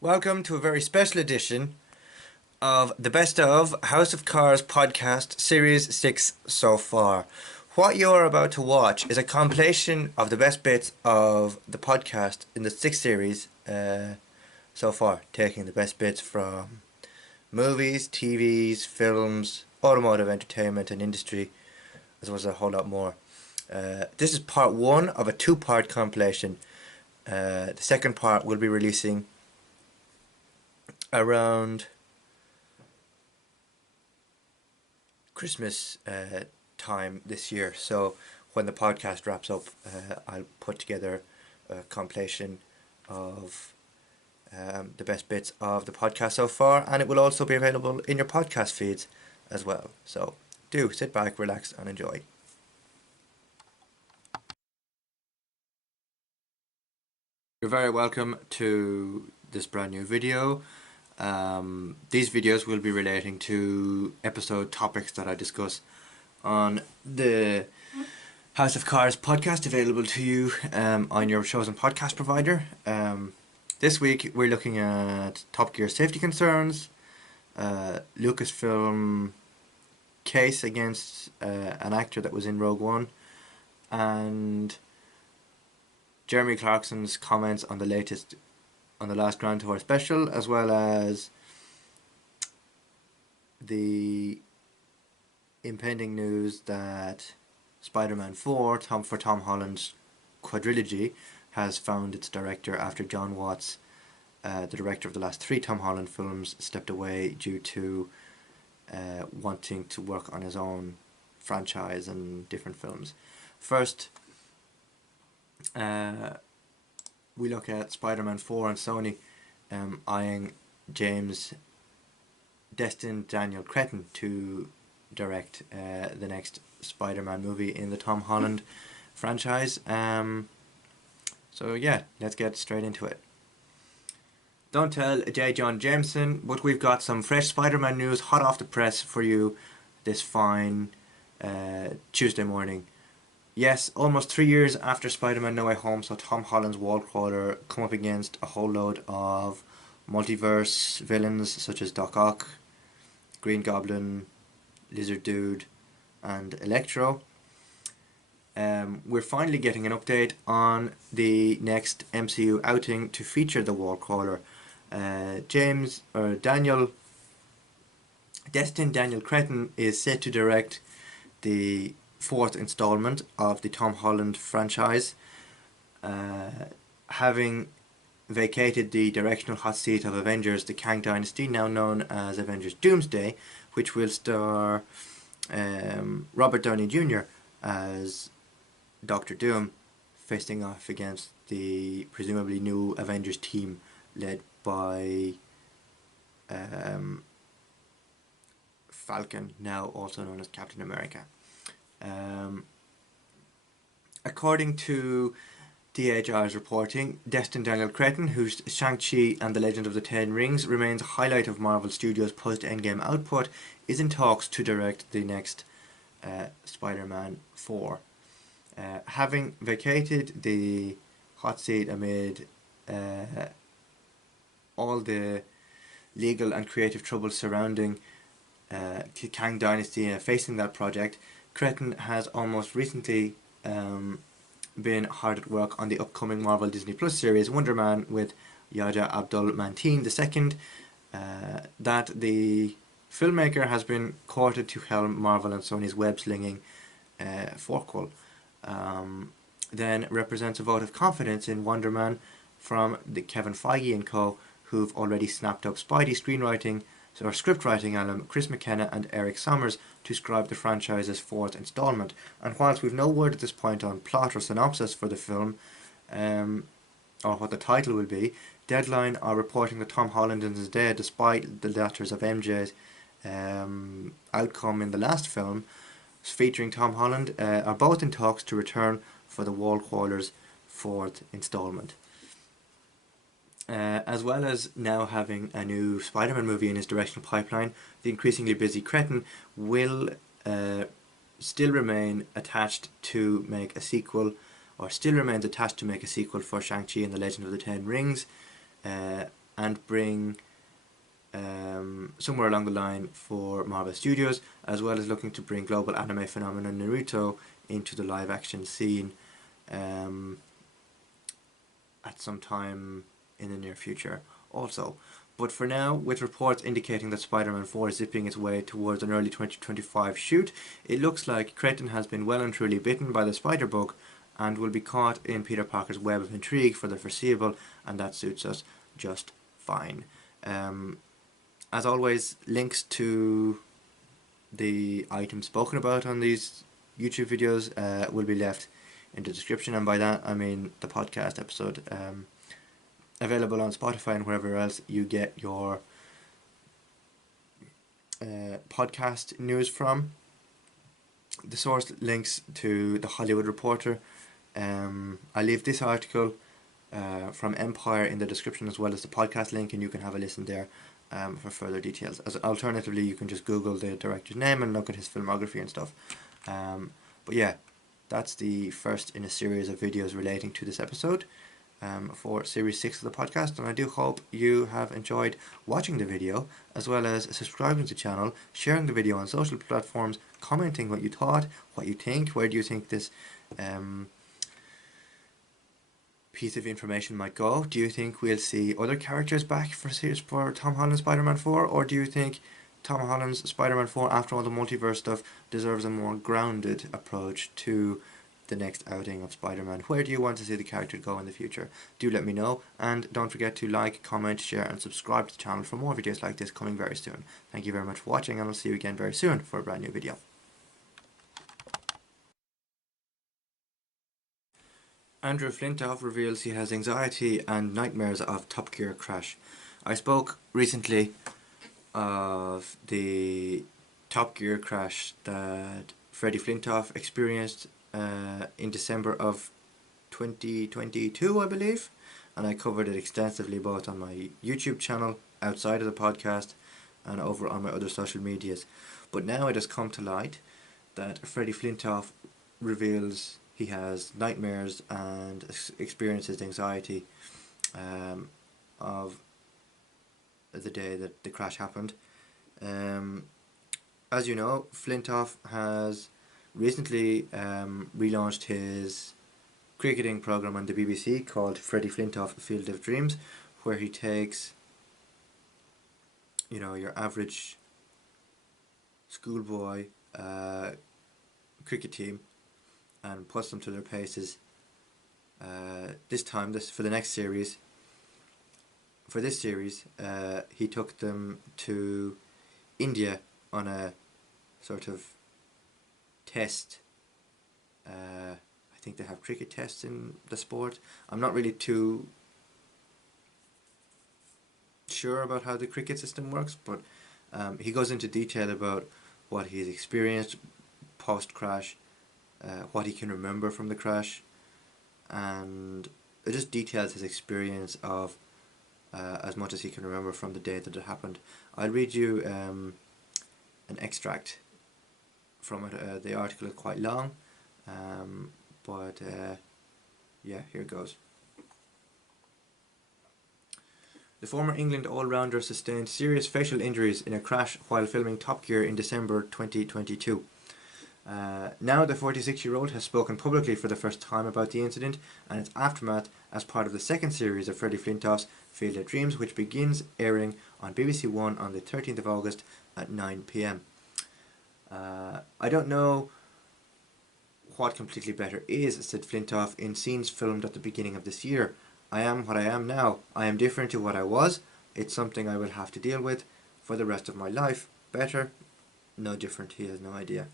Welcome to a very special edition of the Best of House of Cards podcast, Series 6 so far. What you're about to watch is a compilation of the best bits of the podcast in the 6th series so far, taking the best bits from movies, TVs, films, automotive entertainment and industry, as well as a whole lot more. This is part 1 of a 2-part compilation. The second part will be releasing around Christmas time this year. So when the podcast wraps up, I'll put together a compilation of the best bits of the podcast so far, and it will also be available in your podcast feeds as well. So do sit back, relax, and enjoy. You're very welcome to this brand new video. These videos will be relating to episode topics that I discuss on the House of Cards podcast, available to you on your chosen podcast provider. This week we're looking at Top Gear safety concerns, Lucasfilm case against an actor that was in Rogue One, and Jeremy Clarkson's comments on the last Grand Tour special, as well as the impending news that Spider-Man 4 for Tom Holland's quadrilogy has found its director after John Watts, the director of the last 3 Tom Holland films, stepped away due to wanting to work on his own franchise and different films. First, we look at Spider-Man 4 and Sony eyeing James Destin Daniel Cretton to direct the next Spider-Man movie in the Tom Holland franchise. So yeah, let's get straight into it. Don't tell J. John Jameson, but we've got some fresh Spider-Man news hot off the press for you this fine Tuesday morning. Yes, almost 3 years after Spider-Man No Way Home saw Tom Holland's wall crawler come up against a whole load of multiverse villains such as Doc Ock, Green Goblin, Lizard Dude, and Electro. We're finally getting an update on the next MCU outing to feature the wall crawler. Destin Daniel Cretton is set to direct the 4th installment of the Tom Holland franchise, having vacated the directional hot seat of Avengers: The Kang Dynasty, now known as Avengers: Doomsday, which will star Robert Downey Jr. as Doctor Doom, facing off against the presumably new Avengers team led by Falcon, now also known as Captain America. According to DHR's reporting, Destin Daniel Cretton, whose Shang-Chi and the Legend of the Ten Rings remains a highlight of Marvel Studios' post-Endgame output, is in talks to direct the next Spider-Man 4. Having vacated the hot seat amid all the legal and creative troubles surrounding Kang Dynasty and facing that project, Cretton has almost recently been hard at work on the upcoming Marvel Disney Plus series Wonder Man with Yahya Abdul-Mateen II. That the filmmaker has been courted to helm Marvel and Sony's web-slinging forquel. Then represents a vote of confidence in Wonder Man from the Kevin Feige and co., who've already snapped up Spidey script writing alum Chris McKenna and Eric Sommers to scribe the franchise's 4th installment. And whilst we've no word at this point on plot or synopsis for the film, or what the title will be, Deadline are reporting that Tom Holland is dead despite the letters of MJ's outcome in the last film featuring Tom Holland, are both in talks to return for the wall crawler's 4th installment. As well as now having a new Spider-Man movie in his directional pipeline, the increasingly busy Cretton will still remain attached to make a sequel, or still remains attached to make a sequel for Shang-Chi and the Legend of the Ten Rings, and and bring somewhere along the line for Marvel Studios, as well as looking to bring global anime phenomenon Naruto into the live action scene at some time in the near future also. But for now, with reports indicating that Spider-Man 4 is zipping its way towards an early 2025 shoot, it looks like Creighton has been well and truly bitten by the spider-bug and will be caught in Peter Parker's web of intrigue for the foreseeable, and that suits us just fine. As always, links to the items spoken about on these YouTube videos will be left in the description, and by that I mean the podcast episode, available on Spotify and wherever else you get your podcast news from. The source links to The Hollywood Reporter. I leave this article from Empire in the description, as well as the podcast link, and you can have a listen there for further details. As alternatively, you can just Google the director's name and look at his filmography and stuff. But yeah, that's the first in a series of videos relating to this episode for Series 6 of the podcast, and I do hope you have enjoyed watching the video, as well as subscribing to the channel, sharing the video on social platforms, commenting what you thought, what you think, where do you think this piece of information might go. Do you think we'll see other characters back for Tom Holland's Spider-Man 4, or do you think Tom Holland's Spider-Man 4, after all the multiverse stuff, deserves a more grounded approach to the next outing of Spider-Man? Where do you want to see the character go in the future? Do let me know, and don't forget to like, comment, share and subscribe to the channel for more videos like this coming very soon. Thank you very much for watching, and I'll see you again very soon for a brand new video. Andrew Flintoff reveals he has anxiety and nightmares of Top Gear crash. I spoke recently of the Top Gear crash that Freddie Flintoff experienced in December of 2022, I believe, and I covered it extensively both on my YouTube channel, outside of the podcast, and over on my other social medias. But now it has come to light that Freddie Flintoff reveals he has nightmares and experiences anxiety of the day that the crash happened. As you know, Flintoff has recently relaunched his cricketing program on the BBC called Freddie Flintoff Field of Dreams, where he takes, you know, your average schoolboy cricket team and puts them to their paces. For the next series, he took them to India on a sort of test. I think they have cricket tests in the sport. I'm not really too sure about how the cricket system works, but he goes into detail about what he's experienced post-crash, what he can remember from the crash, and it just details his experience of as much as he can remember from the day that it happened. I'll read you an extract from it. The article is quite long, but yeah, here goes. The former England all-rounder sustained serious facial injuries in a crash while filming Top Gear in December 2022. Now the 46-year-old has spoken publicly for the first time about the incident and its aftermath as part of the second series of Freddie Flintoff's Field of Dreams, which begins airing on BBC One on the 13th of August at 9 p.m. I don't know what completely better is, said Flintoff in scenes filmed at the beginning of this year. I am what I am now. I am different to what I was. It's something I will have to deal with for the rest of my life. Better? No different. He has no idea.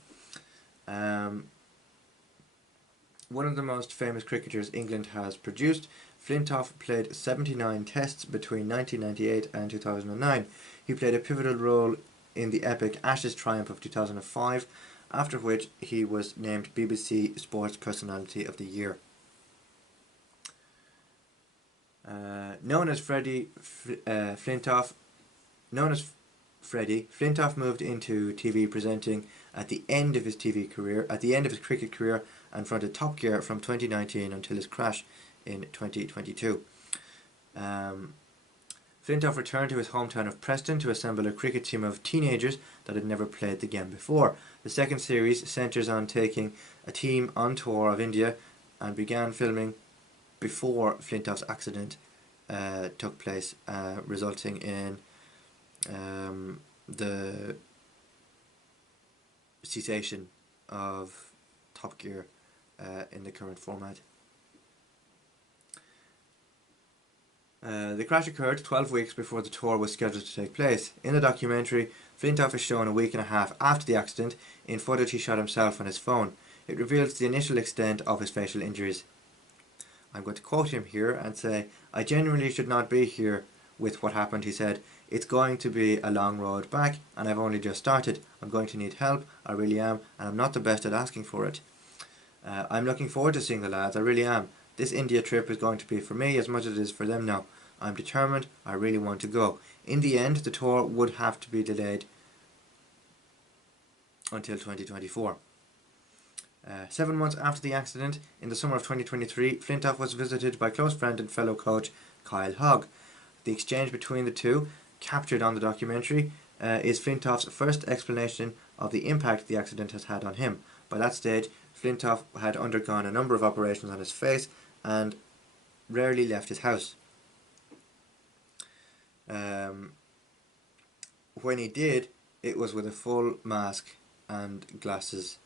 One of the most famous cricketers England has produced, Flintoff played 79 tests between 1998 and 2009. He played a pivotal role in the epic Ashes triumph of 2005, after which he was named BBC Sports Personality of the Year. Known as Freddie, Flintoff moved into TV presenting at the end of his cricket career, and fronted Top Gear from 2019 until his crash in 2022. Flintoff returned to his hometown of Preston to assemble a cricket team of teenagers that had never played the game before. The second series centres on taking a team on tour of India and began filming before Flintoff's accident took place, resulting in the cessation of Top Gear in the current format. The crash occurred 12 weeks before the tour was scheduled to take place. In the documentary, Flintoff is shown a week and a half after the accident in footage he shot himself on his phone. It reveals the initial extent of his facial injuries. I'm going to quote him here and say, "I genuinely should not be here with what happened," he said. "It's going to be a long road back and I've only just started. I'm going to need help, I really am, and I'm not the best at asking for it. I'm looking forward to seeing the lads, I really am. This India trip is going to be for me as much as it is for them now. I'm determined, I really want to go." In the end, the tour would have to be delayed until 2024. 7 months after the accident, in the summer of 2023, Flintoff was visited by close friend and fellow coach Kyle Hogg. The exchange between the two, captured on the documentary, is Flintoff's first explanation of the impact the accident has had on him. By that stage, Flintoff had undergone a number of operations on his face and rarely left his house. When he did, it was with a full mask and glasses.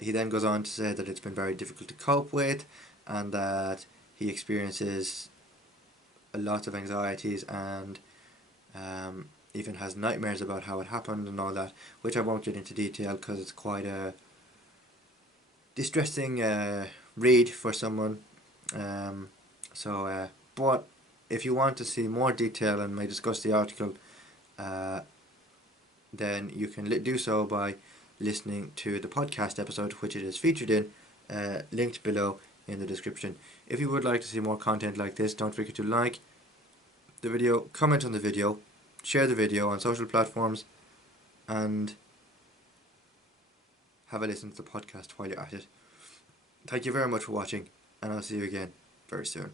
He then goes on to say that it's been very difficult to cope with and that he experiences a lot of anxieties and even has nightmares about how it happened and all that, which I won't get into detail because it's quite a distressing read for someone. But if you want to see more detail and may discuss the article, then you can do so by listening to the podcast episode which it is featured in, linked below in the description. If you would like to see more content like this, don't forget to like the video, comment on the video, share the video on social platforms, and have a listen to the podcast while you're at it. Thank you very much for watching, and I'll see you again very soon.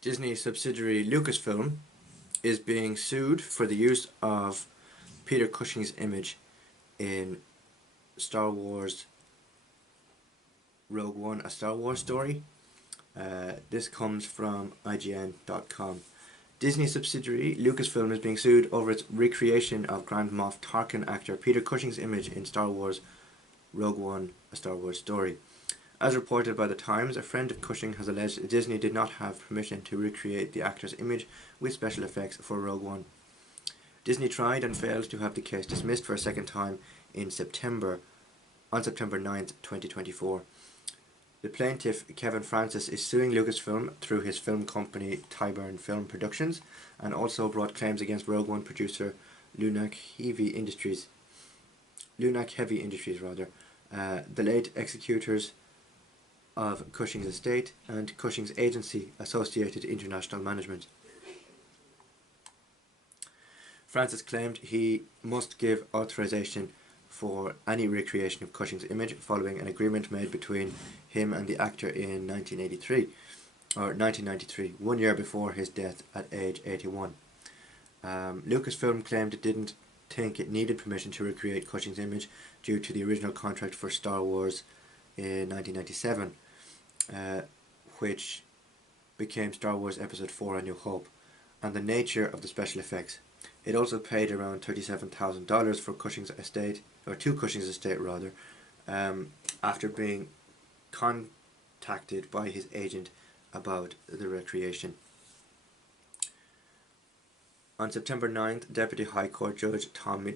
Disney subsidiary Lucasfilm is being sued for the use of Peter Cushing's image in Star Wars Rogue One, A Star Wars Story. This comes from IGN.com. Disney subsidiary Lucasfilm is being sued over its recreation of Grand Moff Tarkin actor Peter Cushing's image in Star Wars Rogue One, A Star Wars Story. As reported by The Times, a friend of Cushing has alleged Disney did not have permission to recreate the actor's image with special effects for Rogue One. Disney tried and failed to have the case dismissed for a second time on September 9th, 2024. The plaintiff, Kevin Francis, is suing Lucasfilm through his film company Tyburn Film Productions, and also brought claims against Rogue One producer Lunac Heavy Industries. The late executors of Cushing's estate and Cushing's agency, Associated International Management. Francis claimed he must give authorization for any recreation of Cushing's image following an agreement made between him and the actor in 1993, 1 year before his death at age 81. Lucasfilm claimed it didn't think it needed permission to recreate Cushing's image due to the original contract for Star Wars in 1997, which became Star Wars Episode 4 A New Hope, and the nature of the special effects. It also paid around $37,000 for Cushing's estate, or to Cushing's estate rather, after being contacted by his agent about the recreation. On September 9th, Deputy High Court Judge Tom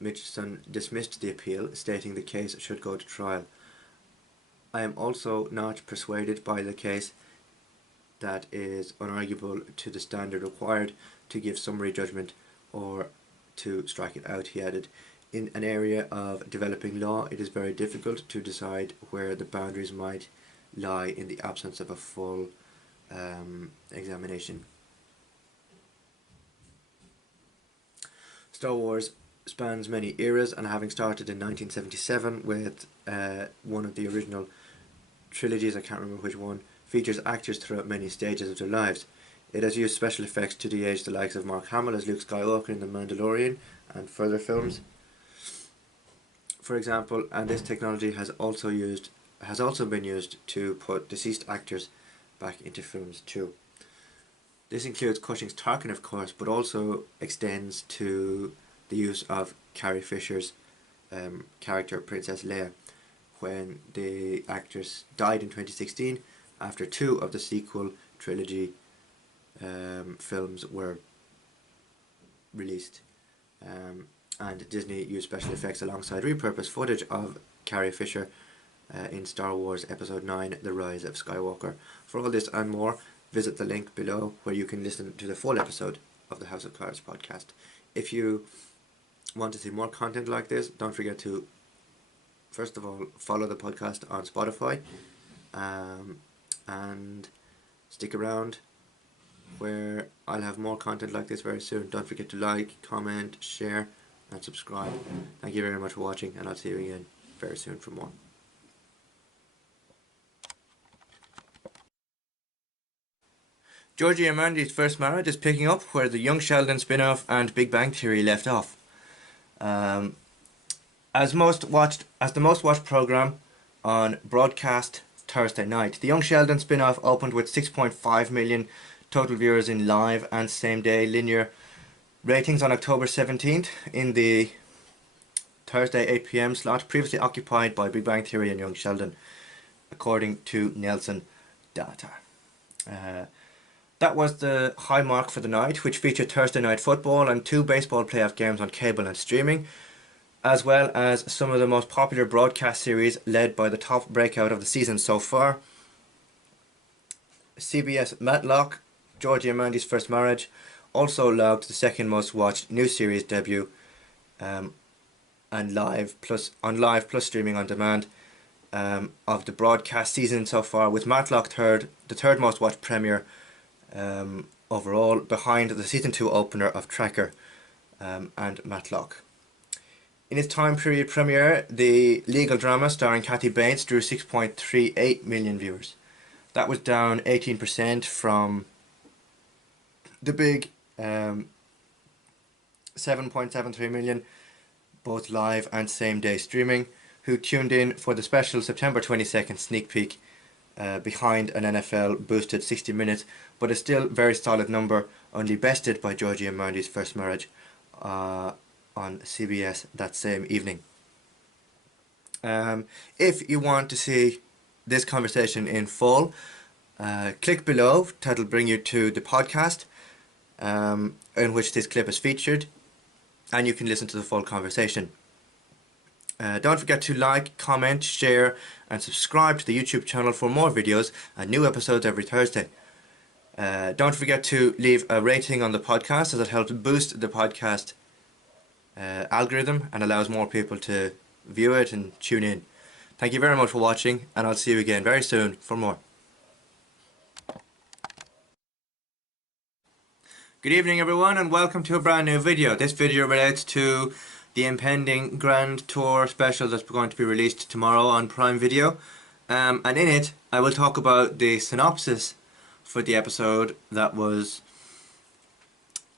Mitchison dismissed the appeal, stating the case should go to trial. "I am also not persuaded by the case that is unarguable to the standard required to give summary judgment or to strike it out," he added. "In an area of developing law, it is very difficult to decide where the boundaries might lie in the absence of a full examination." Star Wars spans many eras, and having started in 1977 with one of the original trilogies, I can't remember which one, features actors throughout many stages of their lives. It has used special effects to de-age the likes of Mark Hamill as Luke Skywalker in The Mandalorian and further films, for example, and this technology has also been used to put deceased actors back into films too. This includes Cushing's Tarkin, of course, but also extends to the use of Carrie Fisher's character, Princess Leia, when the actress died in 2016 after 2 of the sequel trilogy films were released. And Disney used special effects alongside repurposed footage of Carrie Fisher in Star Wars Episode 9, The Rise of Skywalker. For all this and more, visit the link below where you can listen to the full episode of the House of Cards podcast. If you want to see more content like this, don't forget to, first of all, follow the podcast on Spotify, and stick around where I'll have more content like this very soon. Don't forget to like, comment, share and subscribe. Thank you very much for watching, and I'll see you again very soon for more. Georgie and Mandy's First Marriage is picking up where the Young Sheldon spin-off and Big Bang Theory left off. As the most watched program on broadcast Thursday night, the Young Sheldon spin-off opened with 6.5 million total viewers in live and same-day linear ratings on October 17th in the Thursday 8 p.m. slot, previously occupied by Big Bang Theory and Young Sheldon, according to Nielsen data. That was the high mark for the night, which featured Thursday night football and 2 baseball playoff games on cable and streaming, as well as some of the most popular broadcast series led by the top breakout of the season so far. CBS Matlock, Georgie and Mandy's First Marriage, also logged the second most watched new series debut, and live plus streaming on demand of the broadcast season so far, with Matlock the third most watched premiere overall, behind the season 2 opener of Tracker and Matlock. In its time period premiere, the legal drama starring Kathy Bates drew 6.38 million viewers. That was down 18% from the big 7.73 million, both live and same day streaming, who tuned in for the special September 22nd sneak peek behind an NFL boosted 60 minutes, but a still very solid number, only bested by Georgie and Mandy's First Marriage on CBS that same evening. If you want to see this conversation in full, click below. That'll bring you to the podcast in which this clip is featured, and you can listen to the full conversation. Don't forget to like, comment, share and subscribe to the YouTube channel for more videos and new episodes every Thursday. Don't forget to leave a rating on the podcast, as it helps boost the podcast algorithm and allows more people to view it and tune in. Thank you very much for watching, and I'll see you again very soon for more. Good evening everyone, and welcome to a brand new video. This video relates to the impending Grand Tour special that's going to be released tomorrow on Prime Video, and in it I will talk about the synopsis for the episode that was,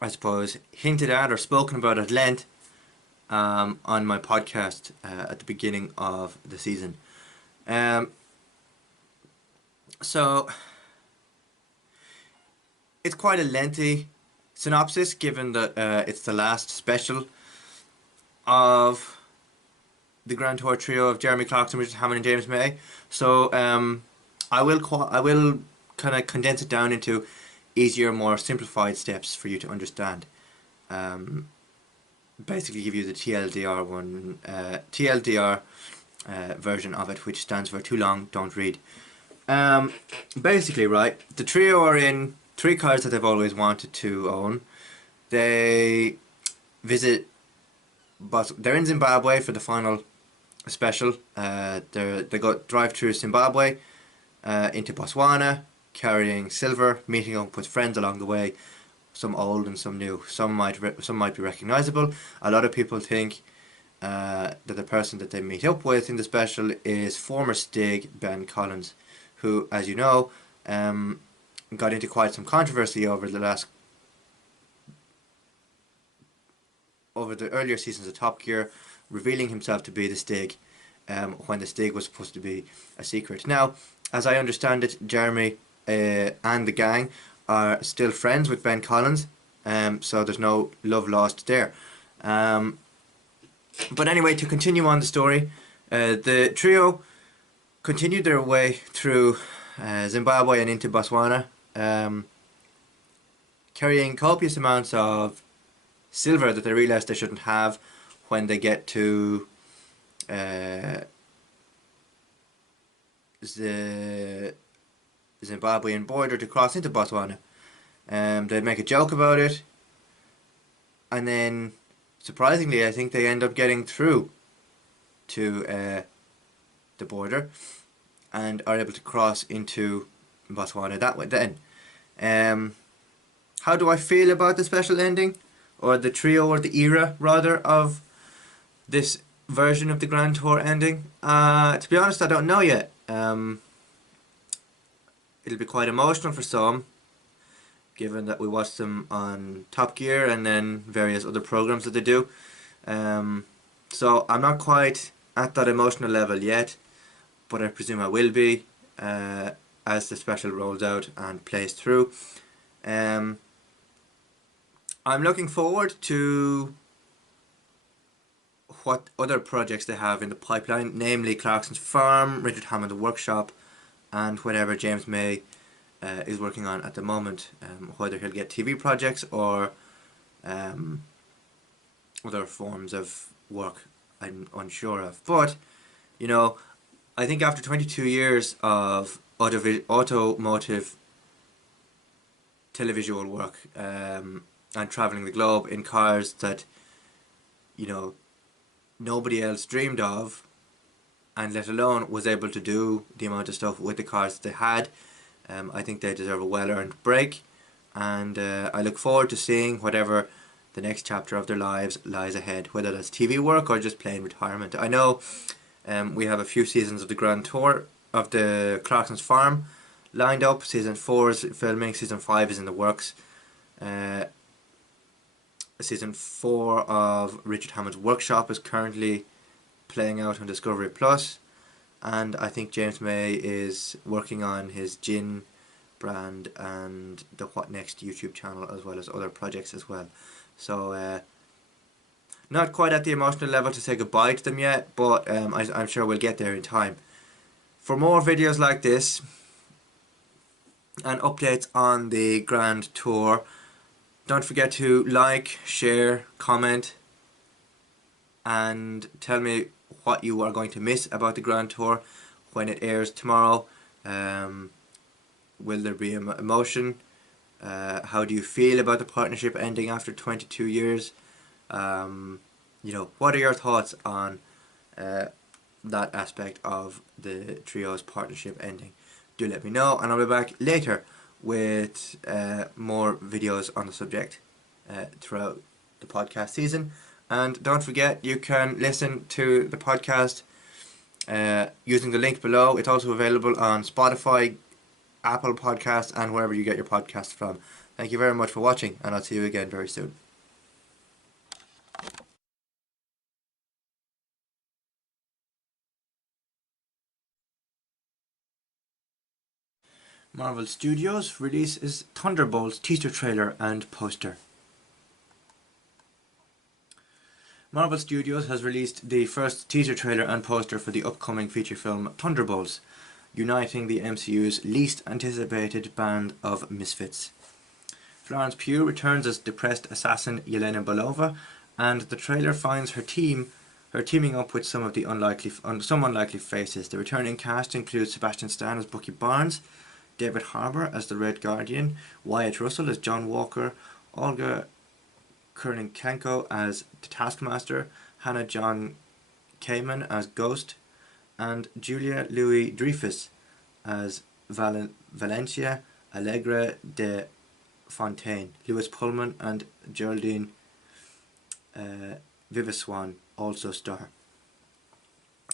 I suppose, hinted at or spoken about at length on my podcast at the beginning of the season. So it's quite a lengthy synopsis, given that it's the last special of the Grand Tour trio of Jeremy Clarkson, Richard Hammond and James May. So I will kind of condense it down into easier, more simplified steps for you to understand. Basically give you the TLDR version of it, which stands for Too Long, Don't Read. Basically, right, the trio are in 3 cars that they've always wanted to own. They visit, but they're in Zimbabwe for the final special. They drive through Zimbabwe into Botswana, carrying silver, meeting up with friends along the way, some old and some new. Some might be recognizable. A lot of people think that the person that they meet up with in the special is former Stig Ben Collins, who, as you know, got into quite some controversy over the earlier seasons of Top Gear, revealing himself to be the Stig, when the Stig was supposed to be a secret. Now, as I understand it, Jeremy and the gang are still friends with Ben Collins, so there's no love lost there. But anyway, to continue on the story, the trio continued their way through Zimbabwe and into Botswana, carrying copious amounts of silver that they realise they shouldn't have when they get to the Zimbabwean border to cross into Botswana. They'd make a joke about it, and then surprisingly I think they end up getting through to the border and are able to cross into Botswana that way then. How do I feel about the special ending, or the trio, or the era rather, of this version of the Grand Tour ending? To be honest, I don't know yet. It'll be quite emotional for some, given that we watched them on Top Gear and then various other programs that they do. So I'm not quite at that emotional level yet, but I presume I will be as the special rolls out and plays through. I'm looking forward to what other projects they have in the pipeline, namely Clarkson's Farm, Richard Hammond's Workshop, and whatever James May is working on at the moment. Whether he'll get TV projects or other forms of work, I'm unsure of. But, you know, I think after 22 years of automotive televisual work and travelling the globe in cars that, you know, nobody else dreamed of, and let alone was able to do the amount of stuff with the cars that they had, I think they deserve a well-earned break, and I look forward to seeing whatever the next chapter of their lives lies ahead, whether that's TV work or just plain retirement. I know we have a few seasons of the Grand Tour of the Clarkson's Farm lined up. Season 4 is filming, Season 5 is in the works. Season 4 of Richard Hammond's Workshop is currently playing out on Discovery Plus, and I think James May is working on his gin brand and the What Next YouTube channel, as well as other projects as well. So not quite at the emotional level to say goodbye to them yet, but I'm sure we'll get there in time. For more videos like this and updates on the Grand Tour, don't forget to like, share, comment, and tell me what you are going to miss about the Grand Tour when it airs tomorrow. Will there be emotion? How do you feel about the partnership ending after 22 years? You know, what are your thoughts on that aspect of the trio's partnership ending? Do let me know, and I'll be back later with more videos on the subject throughout the podcast season. And don't forget, you can listen to the podcast using the link below. It's also available on Spotify, Apple Podcasts, and wherever you get your podcasts from. Thank you very much for watching, and I'll see you again very soon. Marvel Studios releases Thunderbolts teaser trailer and poster. Marvel Studios has released the first teaser trailer and poster for the upcoming feature film Thunderbolts, uniting the MCU's least anticipated band of misfits. Florence Pugh returns as depressed assassin Yelena Belova, and the trailer finds her teaming up with some unlikely faces. The returning cast includes Sebastian Stan as Bucky Barnes, David Harbour as the Red Guardian, Wyatt Russell as John Walker, Olga Kurylenko as the Taskmaster, Hannah John Kamen as Ghost, and Julia Louis-Dreyfus as Valencia Allegra de Fontaine. Lewis Pullman and Geraldine Vivaswan also star.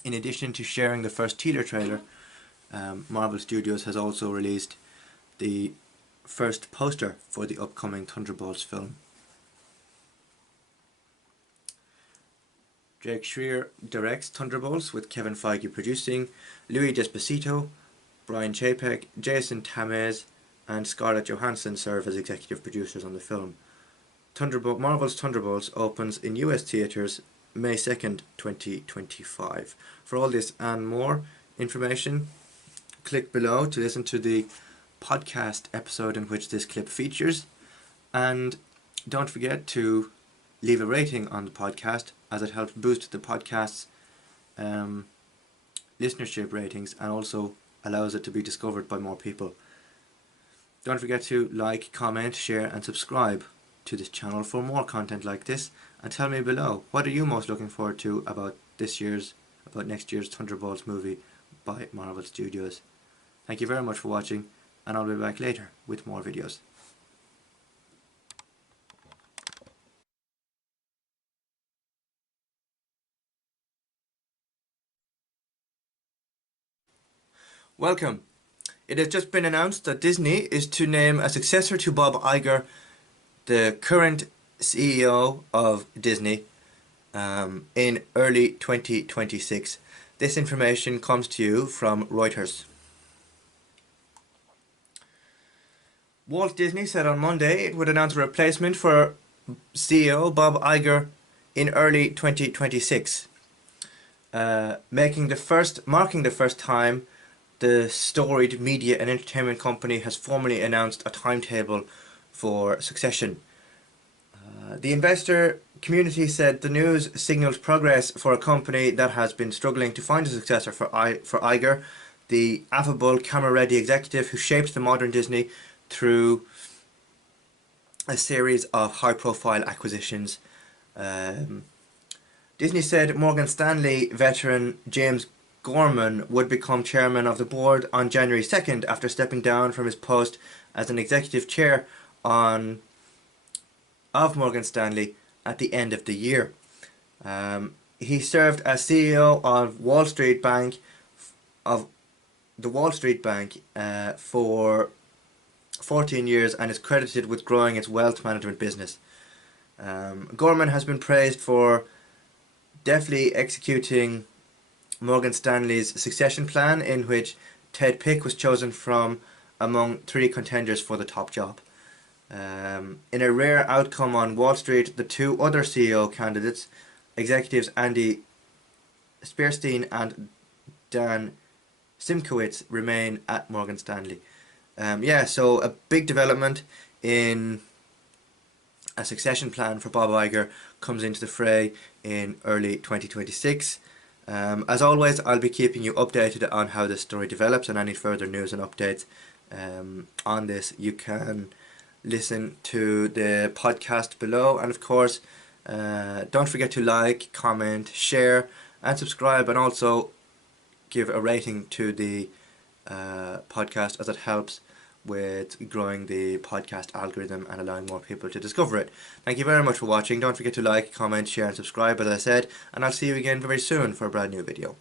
In addition to sharing the first teaser trailer, Marvel Studios has also released the first poster for the upcoming Thunderbolts film. Jake Schreier directs Thunderbolts, with Kevin Feige producing. Louis Despacito, Brian Chapek, Jason Tamez and Scarlett Johansson serve as executive producers on the film. Marvel's Thunderbolts opens in US theatres May 2nd, 2025. For all this and more information, click below to listen to the podcast episode in which this clip features, and don't forget to leave a rating on the podcast, as it helps boost the podcast's listenership ratings and also allows it to be discovered by more people. Don't forget to like, comment, share and subscribe to this channel for more content like this, and tell me below, what are you most looking forward to about next year's Thunderbolts movie by Marvel Studios. Thank you very much for watching, and I'll be back later with more videos. Welcome. It has just been announced that Disney is to name a successor to Bob Iger, the current CEO of Disney, in early 2026. This information comes to you from Reuters. Walt Disney said on Monday it would announce a replacement for CEO Bob Iger in early 2026, marking the first time the storied media and entertainment company has formally announced a timetable for succession. The investor community said the news signals progress for a company that has been struggling to find a successor for Iger, the affable, camera-ready executive who shaped the modern Disney through a series of high-profile acquisitions. Disney said Morgan Stanley veteran James Gorman would become chairman of the board on January 2nd after stepping down from his post as an executive chair of Morgan Stanley at the end of the year. He served as CEO of the Wall Street Bank for 14 years and is credited with growing its wealth management business. Gorman has been praised for deftly executing Morgan Stanley's succession plan, in which Ted Pick was chosen from among 3 contenders for the top job. In a rare outcome on Wall Street, the 2 other CEO candidates, executives Andy Spearstein and Dan Simkowitz, remain at Morgan Stanley. So a big development in a succession plan for Bob Iger comes into the fray in early 2026. As always, I'll be keeping you updated on how this story develops, and any further news and updates on this. You can listen to the podcast below, and of course don't forget to like, comment, share and subscribe, and also give a rating to the podcast, as it helps with growing the podcast algorithm and allowing more people to discover it. Thank you very much for watching. Don't forget to like, comment, share and subscribe, as I said, and I'll see you again very soon for a brand new video.